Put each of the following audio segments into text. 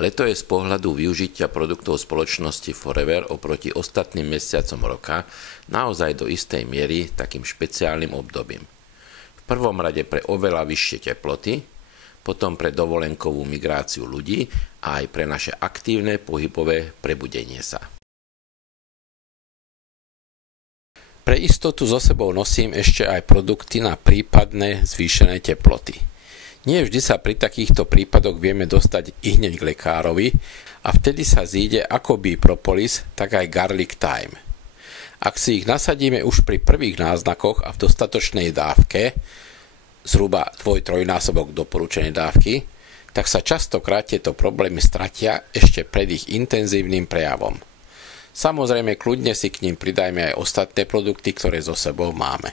Leto je z pohľadu využitia produktov spoločnosti Forever oproti ostatným mesiacom roka naozaj do istej miery takým špeciálnym obdobím. V prvom rade pre oveľa vyššie teploty, potom pre dovolenkovú migráciu ľudí a aj pre naše aktívne pohybové prebudenie sa. Pre istotu so sebou nosím ešte aj produkty na prípadné zvýšené teploty. Nie vždy sa pri takýchto prípadoch vieme dostať ihneď k lekárovi a vtedy sa zíde akoby propolis, tak aj garlic thyme. Ak si ich nasadíme už pri prvých náznakoch a v dostatočnej dávke, zhruba 2-3-násobok doporučenej dávky, tak sa častokrát tieto problémy stratia ešte pred ich intenzívnym prejavom. Samozrejme, kľudne si k ním pridajme aj ostatné produkty, ktoré so sebou máme.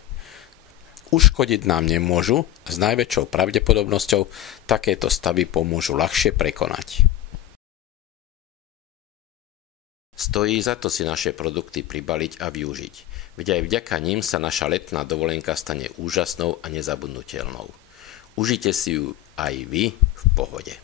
Uškodiť nám nemôžu a s najväčšou pravdepodobnosťou takéto stavy pomôžu ľahšie prekonať. Stojí za to si naše produkty pribaliť a využiť, veď aj vďaka ním sa naša letná dovolenka stane úžasnou a nezabudnutelnou. Užite si ju aj vy v pohode.